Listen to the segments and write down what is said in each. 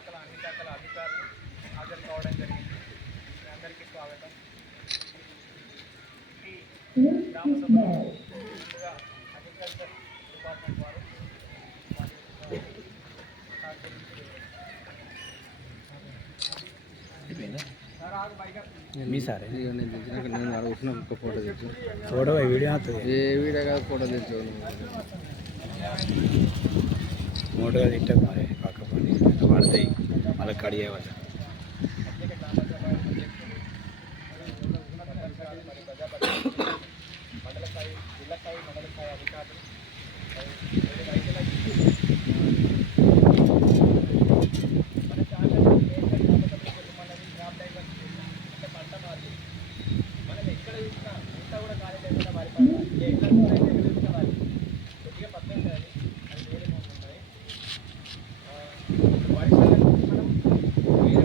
అన్ని శాఖల అధికారులు హాజరు కావడం జరిగింది. అందరికీ స్వాగతం. ఈ గ్రామ సభలో అగ్రికల్చర్ డిపార్ట్మెంట్ వారు మీ సార్ నేను తెచ్చినాక నేను అడుగుతున్నా ఒక్క ఫోటో తెచ్చు. ఫోటో వీడియో అవుతుంది. ఏ వీడియో కాదు, ఫోటో తెచ్చు. మోటోగా తింటారు మరి పక్కపోయి పడతాయి మళ్ళీ కడిగేవాళ్ళు. మండల స్థాయి, జిల్లా స్థాయి, మండల స్థాయి అధికారులు మన ఛానల్ అంటే పంట మార్పు మనం ఎక్కడ చూసినా ఇంత కూడా ఖాళీ లేకుండా వారి పంట ఎక్కడ చూసినా వారి కొద్దిగా పక్కన అది అది వేరే ఉన్నాయి. వర్షాలను మనం వేరే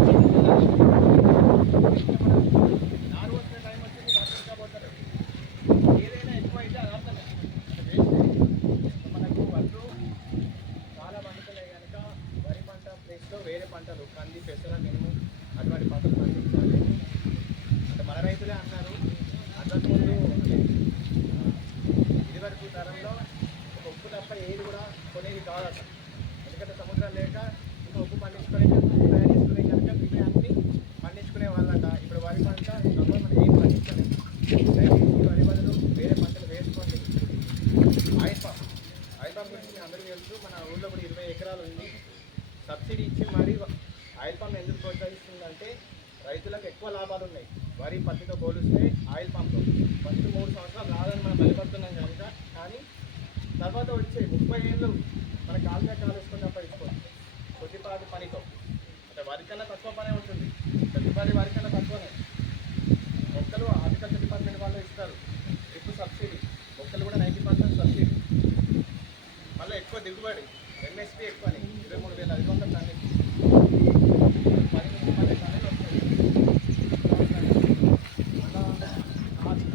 నారు వచ్చిన టైం వచ్చింది వర్షం పోతారు. ఏదైనా ఎక్కువ అయితే అది అర్థం మనకు వడ్లు చాలా పండుతున్నాయి కనుక వరి పంట ప్లేస్లో వేరే పంటలు కంది, పెసర, మినుము అటువంటి పంటలు పండించాలి. అంటే మన రైతులే అన్నారు. అంతకుముందు ఇదివరకు తరంలో ఒక ఉప్పు తప్ప ఏది కూడా కొనేది కాదట. ఎందుకంటే సముద్రం లేక ఇంకా ఉప్పు పండించుకునే తయారు చేసుకునే కనుక ఇవి అన్ని పండించుకునే వాళ్ళట. ఇప్పుడు వరి పంట మనం ఏం పండించలేదు. దయచేసి వరి బదులు వేరే పంటలు వేసుకోండి. ఆయిల్ పంప్ గురించి అందరికీ తెలుసు. మన ఊళ్ళో కూడా 20 ఎకరాలు ఉంది. సబ్సిడీ ఇచ్చి మరీ ఆయిల్ పంప్ ఎందుకు ప్రోత్సహిస్తుందంటే రైతులకు ఎక్కువ లాభాలు ఉన్నాయి. వరి పత్తితో పోలిస్తే ఆయిల్ పంప్ ఫస్ట్ 3 సంవత్సరాలు రాదని మనం బయలుపడుతున్నాం కనుక, కానీ తర్వాత వచ్చే 30 ఏళ్ళు మన కాలు వేసుకొని సంపాదించుకోవచ్చు కొద్దిపాటి పనితో. అంటే వరి కన్నా తక్కువ పనే ఉంటుంది. ప్రతిపాటి వరి కన్నా తక్కువనే. మొక్కలు హార్టికల్చర్ డిపార్ట్మెంట్ వాళ్ళు ఇస్తారు. డ్రిప్ సబ్సిడీ, మొక్కలు కూడా 90% సబ్సిడీ. మళ్ళీ ఎక్కువ దిగుబడి, ఎంఎస్పీ ఎక్కువ అని 23,500 టన్నులు, 10-12 టన్నులు వస్తుంది.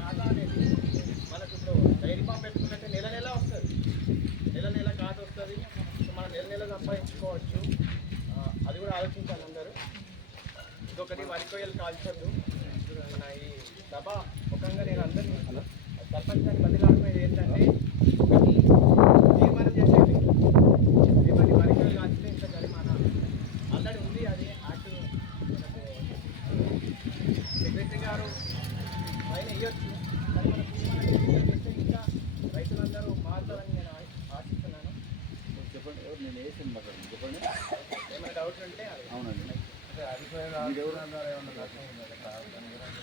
ఖాతా అనేది మనకు ఇప్పుడు డైరీ ఫామ్ పెట్టుకుంటే నెల నెల వస్తుంది. నెల ఖాతా వస్తుంది. సో మనం నెల సంపాదించుకోవచ్చు. అది కూడా ఆలోచించాలి అందరూ. ఇంకొకటి వరి కొయ్యలు కాల్చొద్దు. మన ఈ సభ ముఖంగా నేను అందరినీ సర్పంచాన్ని బదిలాడుకునేది ఏంటంటే ఒకటి తీర్మానం చేసేది. ఏమని వరి కొయ్యలు కాల్చితే ఇంత జరిమానా ఆల్రెడీ ఉంది. అది యాక్ట్ సెక్రటరీ గారు ఆయన వేయొచ్చు. కానీ మన తీర్మానం చేస్తే ఇంకా రైతులందరూ మారుతారని నేను ఆశిస్తున్నాను. చెప్పండి, నేను వేసాను మాట్లాడండి. చెప్పండి, ఏమైనా డౌట్ ఉంటే అవునండి.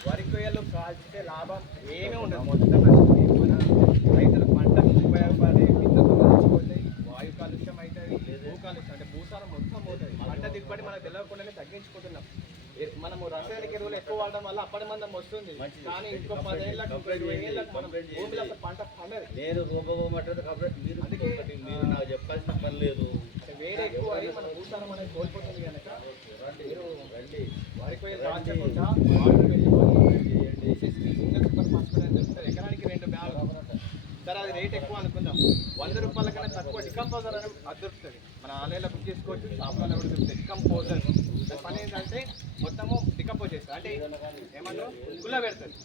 వరి కొయ్యలు కాల్చితే లాభం ఏమీ ఉండదు, మొత్తం నష్టం. మన రైతుల పంటకు ఉపయోగపడే విద్యుత్ నష్టపోతాయి, వాయు కాలుష్యం అవుతుంది, భూ కాలుష్యం అంటే భూసారం మొత్తం పోతుంది. పంట దిగుబడి మనకు తెలియకుండానే తగ్గించుకుంటున్నాం. మనము రసాయనిక ఎరువులు ఎక్కువ వాడడం వల్ల అప్పటి మందం వస్తుంది. కానీ ఇంకో 10 ఏళ్ళకు 20 ఏళ్ళకు మనం భూమిలో అసలు పంట పండదు. నేను రూపబోమంటారు కాబట్టి మీరు నాకు చెప్పాల్సిన పని లేదు. వేరే ఎక్కువ అయ్యి మన భూసారం అనేది కోల్పోతుంది కనుక మీరు వరి కొయ్యలు కాల్చకుండా వాటర్ వెళ్ళిపోయి సూపర్ ఫాస్ఫేట్ అని చెప్తారు. ఎకరానికి 2 బ్యాగులు. సరే అది రేట్ ఎక్కువ అనుకుందాం. 100 రూపాయల కన్నా తక్కువ డికంపోజర్ అని అది దొరుకుతుంది. మన ఆన్లైన్లో బుక్ చేసుకోవచ్చు, షాప్లలో కూడా దొరుకుతుంది. డికంపోజర్ దాని పని ఏంటంటే మొత్తము డికంపోజ్ చేస్తుంది. అంటే ఏమన్నా కుళ్ళ పెడుతుంది.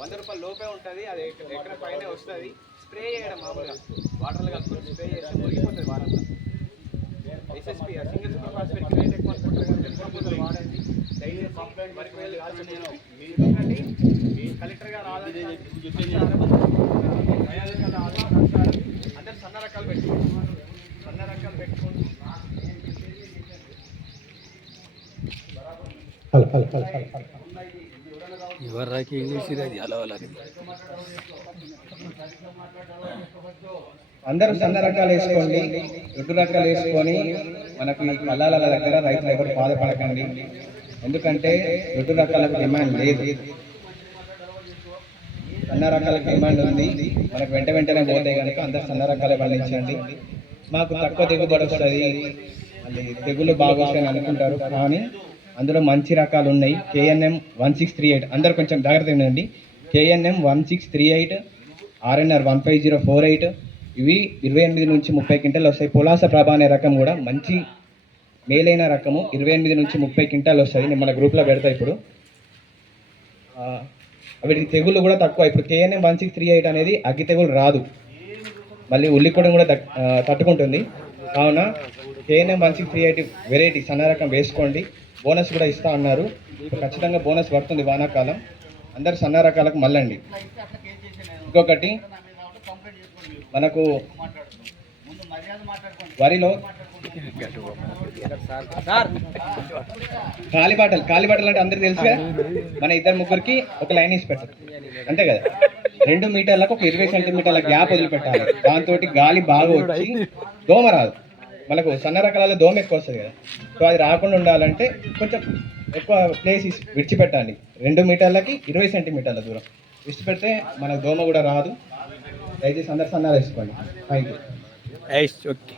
100 రూపాయల లోపే ఉంటుంది. అది ఎకరం పైనే వస్తుంది. స్ప్రే చేయడం మామూలుగా వాటర్లో కలుపుకొని స్ప్రే చేస్తే మురిగిపోతుంది వారంతా. SSP single super phosphate rate ఎక్కువ అనుకుంటారు కానీ డికంపోజర్ వాడండి. దయచేసి వరకు వెళ్ళి కాల్చండి. కలెక్టర్ గారు అందరు సన్న రకాలు పెట్టుకోండి. సన్న రకాలు పెట్టుకోండి. ఎవరికి ఇంగ్లీష్ అది అలా అందరూ సన్న రకాలు వేసుకోండి, దొడ్డు రకాలు వేసుకొని మనకు కళ్ళాల దగ్గర రైతులు ఎవరు బాధపడకండి. ఎందుకంటే దొడ్డు రకాలకు డిమాండ్ లేదు, సన్న రకాలకు డిమాండ్ ఉంది. మనకు వెంటనే పోతాయి కనుక అందరు సన్న రకాలే పండించండి. మాకు తక్కువ దిగుబడి వస్తుంది, మళ్ళీ తెగులు బాగా వస్తాయని అనుకుంటారు. కానీ అందులో మంచి రకాలు ఉన్నాయి. KNM 1638 అందరు కొంచెం జాగ్రత్తగా ఉండండి. KNM 1638, RNR 15048 ఇవి 28 నుంచి 30 క్వింటల్ వస్తాయి. పులాస ప్రభ అనే రకం కూడా మంచి మేలైన రకము 28 నుంచి 30 క్వింటాలు వస్తుంది. నేను మన గ్రూప్లో పెడతా ఇప్పుడు. వీటికి తెగుళ్ళు కూడా తక్కువ. ఇప్పుడు KNM 1638 అనేది అగ్గి తెగులు రాదు, మళ్ళీ ఉల్లికొడం కూడా తట్టుకుంటుంది. కావున KNM 1638 వెరైటీ సన్న రకం వేసుకోండి. బోనస్ కూడా ఇస్తా అన్నారు, ఇప్పుడు ఖచ్చితంగా బోనస్ పడుతుంది వానాకాలం. అందరు సన్న రకాలకు మళ్ళండి. ఇంకొకటి మనకు వరిలో కాలిబాటలు అంటే అందరికి తెలుసు కదా, మన 2-3కి ఒక లైన్ వేసి పెట్టాలి అంతే కదా. 2 మీటర్లకు ఒక 20 సెంటీమీటర్ల గ్యాప్ వదిలిపెట్టాలి. దాంతో గాలి బాగా వచ్చి దోమ రాదు. మనకు సన్న రకాలలో దోమ ఎక్కువ వస్తుంది కదా, సో అది రాకుండా ఉండాలంటే కొంచెం ఎక్కువ ప్లేస్ విడిచిపెట్టాలి. 2 మీటర్లకి 20 సెంటీమీటర్ల దూరం విడిచిపెడితే మనకు దోమ కూడా రాదు. దయచేసి అందరు సన్నాలు వేసుకోండి. Thank you. ఓకే.